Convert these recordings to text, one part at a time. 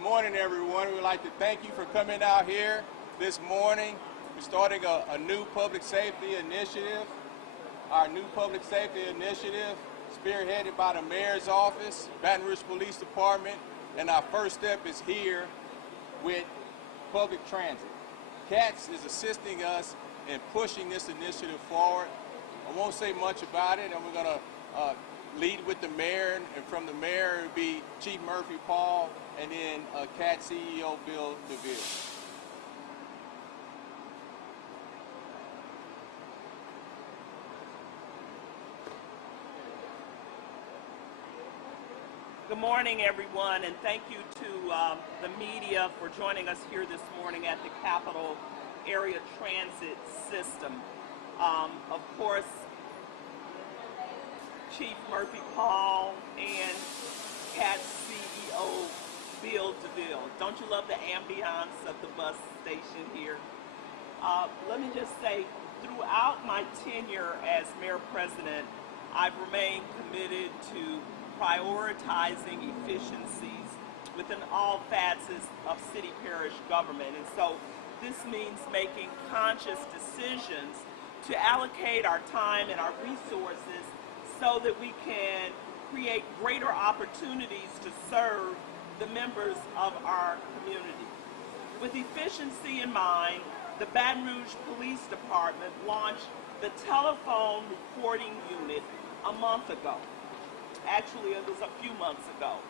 Good morning, everyone. We'd like to thank you for coming out here this morning. We're starting a new public safety initiative. Our new public safety initiative, spearheaded by the Mayor's Office, Baton Rouge Police Department, and our first step is here with public transit. CATS is assisting us in pushing this initiative forward. I won't say much about it, and we're going to lead with the mayor, and from the mayor it will be Chief Murphy Paul, and then CATS CEO Bill DeVille. Good morning, everyone, and thank you to the media for joining us here this morning at the Capital Area Transit System. Of course, Chief Murphy Paul and CATS CEO Bill DeVille. Don't you love the ambiance of the bus station here? Let me just say, throughout my tenure as Mayor President, I've remained committed to prioritizing efficiencies within all facets of city parish government. And so this means making conscious decisions to allocate our time and our resources so that we can create greater opportunities to serve the members of our community. With efficiency in mind, the Baton Rouge Police Department launched the telephone reporting unit a month ago. Actually, it was a few months ago.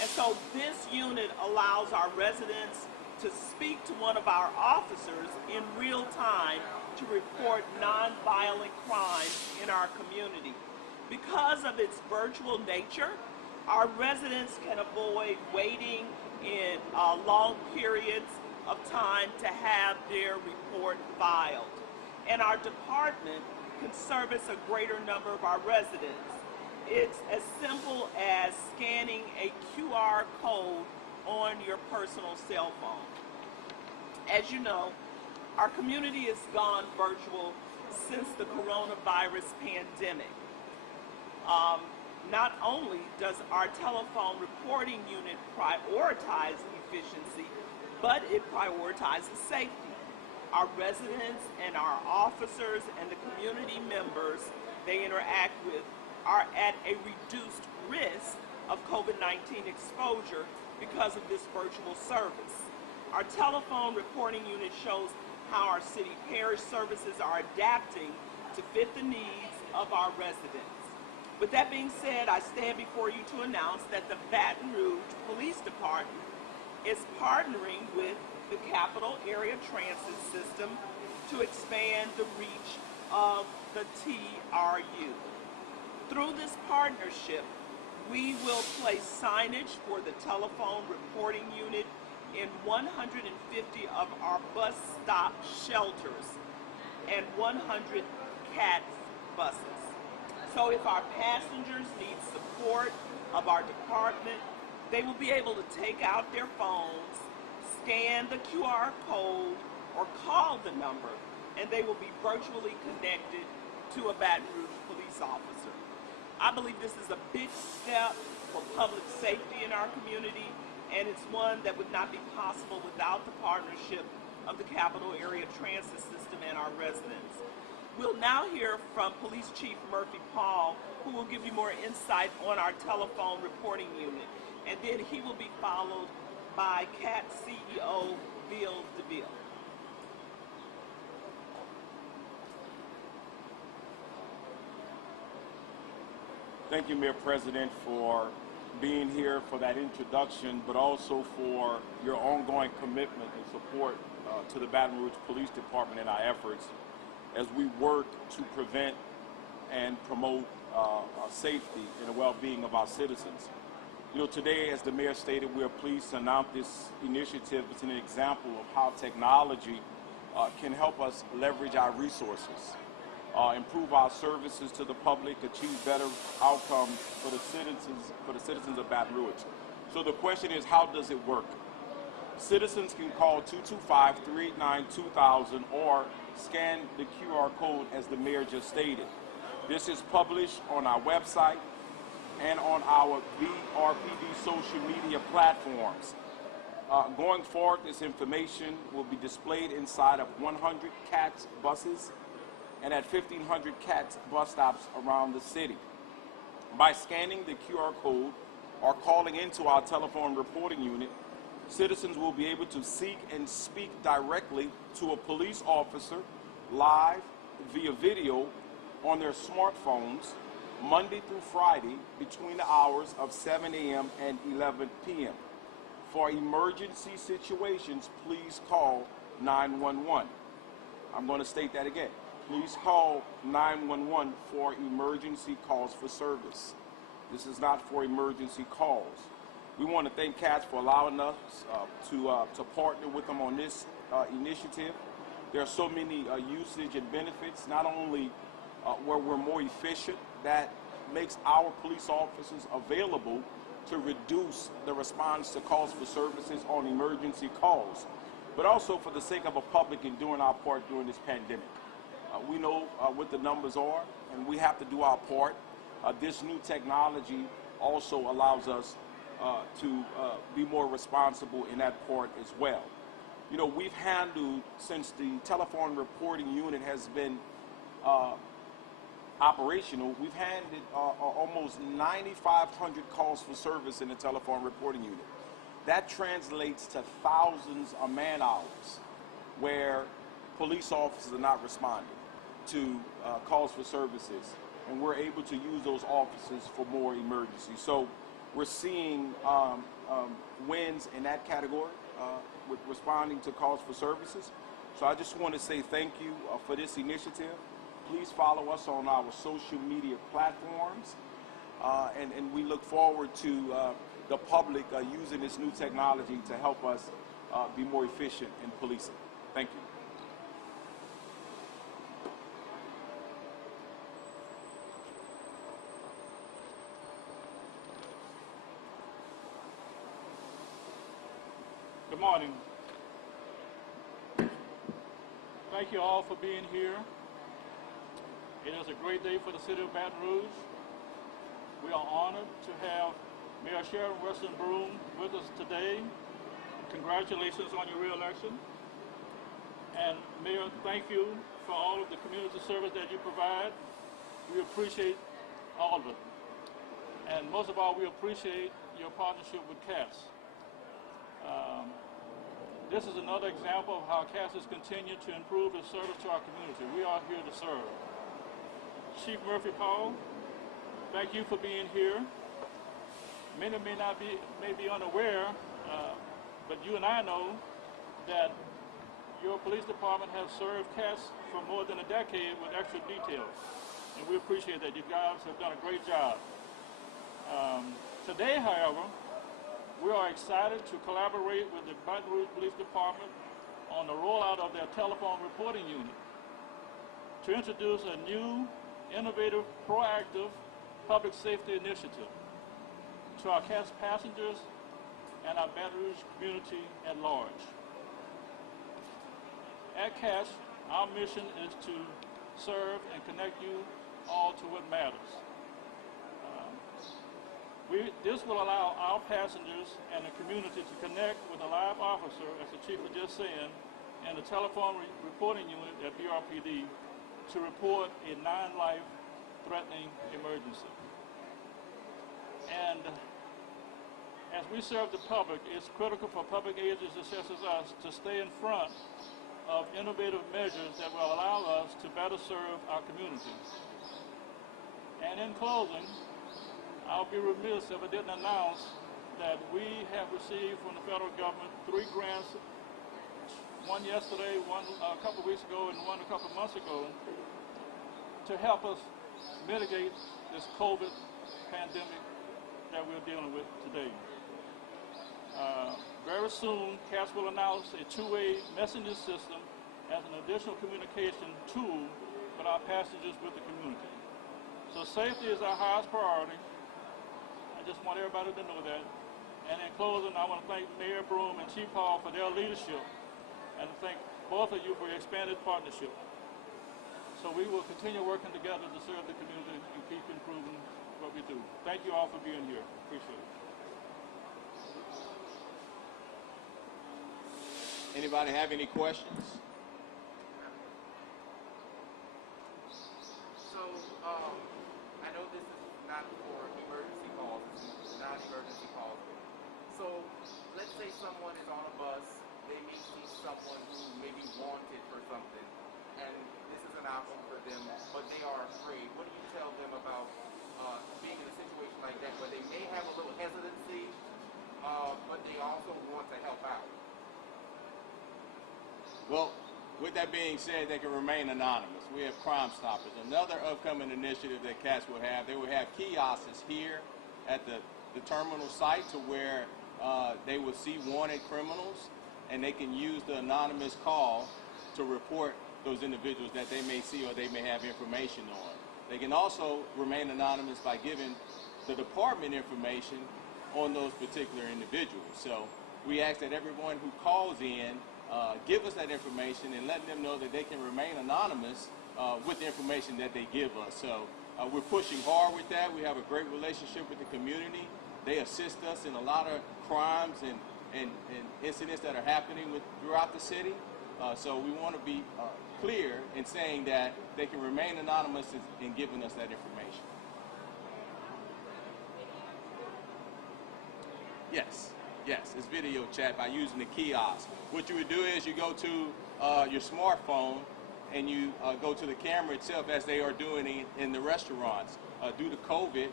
And so this unit allows our residents to speak to one of our officers in real time to report nonviolent crimes in our community. Because of its virtual nature, our residents can avoid waiting in long periods of time to have their report filed. And our department can service a greater number of our residents. It's as simple as scanning a QR code on your personal cell phone. As you know, our community has gone virtual since the coronavirus pandemic. Not only does our telephone reporting unit prioritize efficiency, but it prioritizes safety. Our residents and our officers and the community members they interact with are at a reduced risk of COVID-19 exposure because of this virtual service. Our telephone reporting unit shows how our city parish services are adapting to fit the needs of our residents. With that being said, I stand before you to announce that the Baton Rouge Police Department is partnering with the Capital Area Transit System to expand the reach of the TRU. Through this partnership, we will place signage for the telephone reporting unit in 150 of our bus stop shelters and 100 CATS buses. So if our passengers need support of our department, they will be able to take out their phones, scan the QR code, or call the number, and they will be virtually connected to a Baton Rouge police officer. I believe this is a big step for public safety in our community, and it's one that would not be possible without the partnership of the Capital Area Transit System and our residents. We'll now hear from Police Chief Murphy Paul, who will give you more insight on our telephone reporting unit, and then he will be followed by CATS CEO Bill DeVille. Thank you, Mayor President, for being here, for that introduction, but also for your ongoing commitment and support to the Baton Rouge Police Department in our efforts as we work to prevent and promote safety and the well-being of our citizens. You know, today, as the mayor stated, we are pleased to announce this initiative. It's an example of how technology can help us leverage our resources, improve our services to the public, achieve better outcomes for the citizens of Baton Rouge. So the question is, how does it work? Citizens can call 225-389-2000 or scan the QR code as the mayor just stated. This is published on our website and on our BRPD social media platforms. Going forward, this information will be displayed inside of 100 CATS buses and at 1,500 CATS bus stops around the city. By scanning the QR code or calling into our telephone reporting unit, citizens will be able to seek and speak directly to a police officer live via video on their smartphones Monday through Friday between the hours of 7 a.m. and 11 p.m. For emergency situations, please call 911. I'm going to state that again. Please call 911 for emergency calls for service. This is not for emergency calls. We want to thank CATS for allowing us to partner with them on this initiative. There are so many usage and benefits, not only where we're more efficient, that makes our police officers available to reduce the response to calls for services on emergency calls, but also for the sake of the public and doing our part during this pandemic. We know what the numbers are, and we have to do our part. This new technology also allows us to be more responsible in that part as well. You know, we've handled, since the telephone reporting unit has been operational, we've handled almost 9,500 calls for service in the telephone reporting unit. That translates to thousands of man-hours where police officers are not responding to calls for services, and we're able to use those officers for more emergencies. So we're seeing wins in that category with responding to calls for services. So I just want to say thank you for this initiative. Please follow us on our social media platforms, and we look forward to the public using this new technology to help us be more efficient in policing. Thank you. Good morning. Thank you all for being here. It is a great day for the city of Baton Rouge. We are honored to have Mayor Sharon Weston Broome with us today. Congratulations on your re-election. And Mayor, thank you for all of the community service that you provide. We appreciate all of it. And most of all, we appreciate your partnership with CATS. This is another example of how CATS has continued to improve its service to our community. We are here to serve. Chief Murphy Paul, thank you for being here. Many may be unaware, but you and I know that your police department has served CATS for more than a decade with extra details, and we appreciate that. You guys have done a great job. Today, however, we are excited to collaborate with the Baton Rouge Police Department on the rollout of their telephone reporting unit to introduce a new, innovative, proactive public safety initiative to our CATS passengers and our Baton Rouge community at large. At CATS, our mission is to serve and connect you all to what matters. This will allow our passengers and the community to connect with a live officer, as the Chief was just saying, in the telephone reporting unit at BRPD to report a non-life threatening emergency. And as we serve the public, it's critical for public agencies such as us to stay in front of innovative measures that will allow us to better serve our communities. And in closing, I'll be remiss if I didn't announce that we have received from the federal government 3 grants, one yesterday, one a couple weeks ago, and one a couple months ago, to help us mitigate this COVID pandemic that we're dealing with today. Very soon, CATS will announce a 2-way messenger system as an additional communication tool with our passengers with the community. So safety is our highest priority. I just want everybody to know that. And in closing, I want to thank Mayor Broome and Chief Hall for their leadership, and thank both of you for your expanded partnership. So we will continue working together to serve the community and keep improving what we do. Thank you all for being here. Appreciate it. Anybody have any questions? So, I know this is not for emergency calls, it's non-emergency calls. So, let's say someone is on a bus, they may see someone who may be wanted for something, and this is an option for them, but they are afraid. What do you tell them about being in a situation like that, where they may have a little hesitancy, but they also want to help out? Well, with that being said, they can remain anonymous. We have Crime Stoppers. Another upcoming initiative that CATS will have, they will have kiosks here at the terminal site to where they will see wanted criminals, and they can use the anonymous call to report those individuals that they may see or they may have information on. They can also remain anonymous by giving the department information on those particular individuals. So we ask that everyone who calls in give us that information and let them know that they can remain anonymous with the information that they give us. So we're pushing hard with that. We have a great relationship with the community. They assist us in a lot of crimes and incidents that are happening throughout the city. So we want to be clear in saying that they can remain anonymous in giving us that information. Yes. Yes, it's video chat by using the kiosk. What you would do is you go to your smartphone and you go to the camera itself, as they are doing in the restaurants. Due to COVID,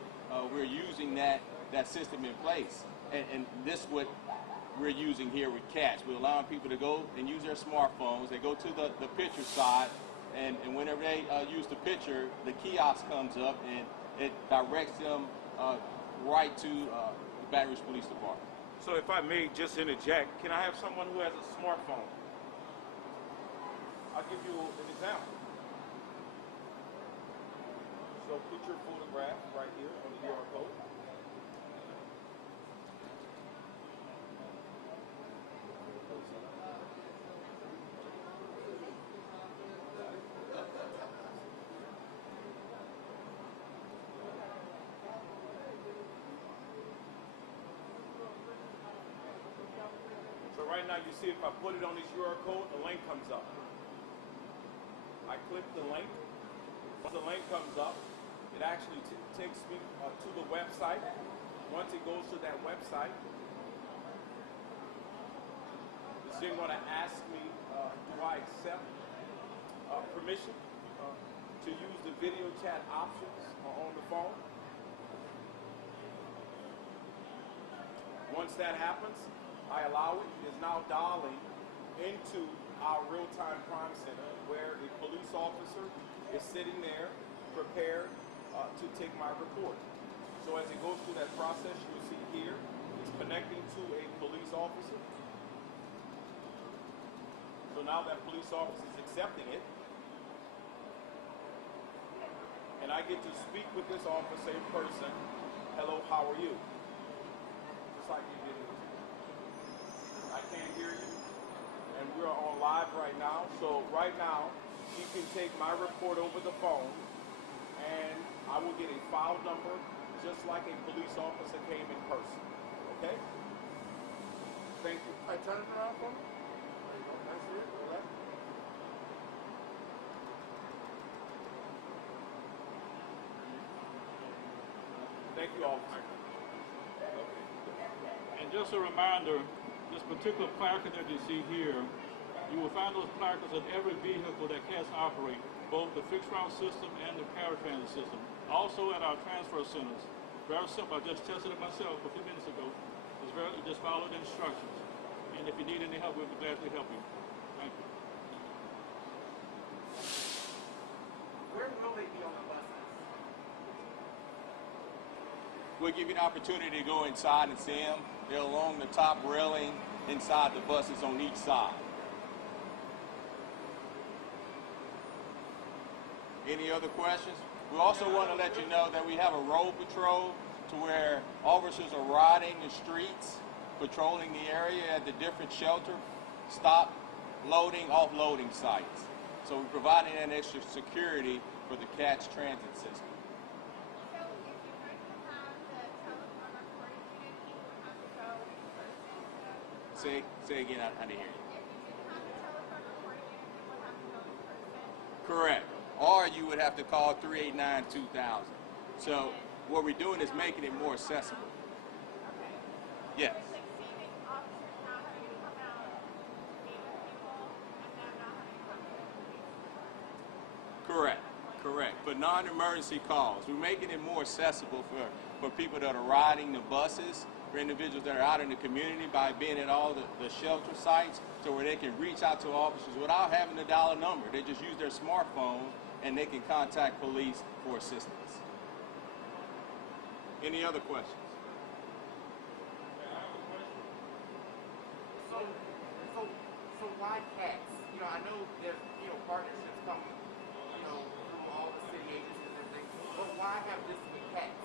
we're using that system in place. And this is what we're using here with CATS. We're allowing people to go and use their smartphones. They go to the picture side, and whenever they use the picture, the kiosk comes up and it directs them right to the Baton Rouge Police Department. So if I may just interject, can I have someone who has a smartphone? I'll give you an example. So put your photograph right here on the QR code. So right now you see if I put it on this QR code, the link comes up. I click the link. Once the link comes up, it actually takes me to the website. Once it goes to that website, it's then going to ask me, do I accept permission to use the video chat options on the phone? Once that happens, I allow it. It is now dialing into our real-time crime center, where a police officer is sitting there prepared to take my report. So as it goes through that process, you'll see here, it's connecting to a police officer. So now that police officer is accepting it, and I get to speak with this officer in person. Hello, how are you? Just like you did. I can't hear you, and we're on live right now. So right now, he can take my report over the phone, and I will get a file number just like a police officer came in person. Okay? Thank you. I turn it around for me. There you go. That's it. Go left. Thank you, officer. And just a reminder, this particular placard that you see here, you will find those placards in every vehicle that CATS operate, both the fixed route system and the paratransit system. Also at our transfer centers. Very simple. I just tested it myself a few minutes ago. Just follow the instructions. And if you need any help, we'll be glad to help you. Thank you. Where will they be on the buses? We'll give you the opportunity to go inside and see them. They're along the top railing inside the buses on each side. Any other questions? We also want to let you know that we have a road patrol to where officers are riding the streets, patrolling the area at the different shelter, stop, loading, offloading sites. So we're providing that extra security for the CATS transit system. So if you were to have the telephone recording unit, you would have to go in person. Say again, I didn't hear you. If you did Correct. Or you would have to call 389-2000. So what we're doing is making it more accessible. Okay. Yes. It's like saving officers not having to come out to meet with people and them not having to come to the police department. Correct. Correct. For non-emergency calls, we're making it more accessible for people that are riding the buses, for individuals that are out in the community by being at all the shelter sites, so where they can reach out to officers without having to dial a number. They just use their smartphone and they can contact police for assistance. Any other questions? So why cats? You know, I know there's partnerships coming, through all the city agencies and everything. But why have this with cats?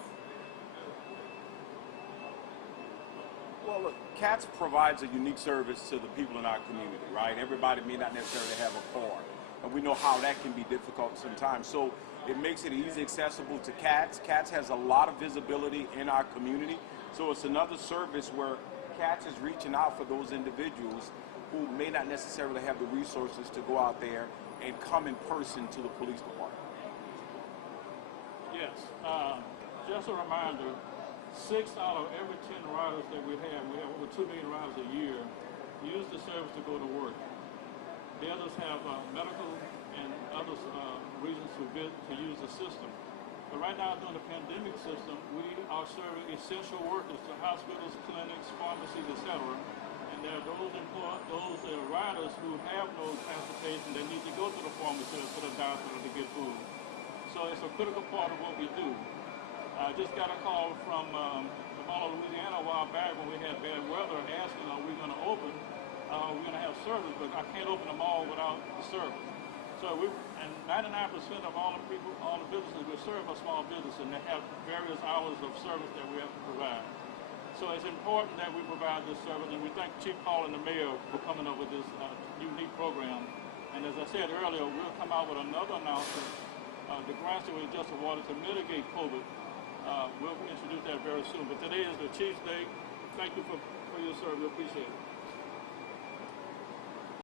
Well, look, CATS provides a unique service to the people in our community, right? Everybody may not necessarily have a car, and we know how that can be difficult sometimes. So it makes it easy accessible to CATS. CATS has a lot of visibility in our community, so it's another service where CATS is reaching out for those individuals who may not necessarily have the resources to go out there and come in person to the police department. Yes. Just a reminder, 6 out of every 10 riders that we have over 2 million riders a year, use the service to go to work. The others have medical and other reasons to use the system. But right now, during the pandemic system, we are serving essential workers to hospitals, clinics, pharmacies, etc. And there are those riders who have no transportation that need to go to the pharmacy or to the doctor to get food. So it's a critical part of what we do. I just got a call from Louisiana a while back when we had bad weather asking, are we going to open? We're going to have service, but I can't open them all without the service. So 99% of all the businesses we serve are small businesses, and they have various hours of service that we have to provide. So it's important that we provide this service, and we thank Chief Paul and the mayor for coming up with this unique program. And as I said earlier, we'll come out with another announcement. The grants that we just awarded to mitigate COVID, we'll introduce that very soon. But today is the Chief's Day. Thank you for your service. We appreciate it.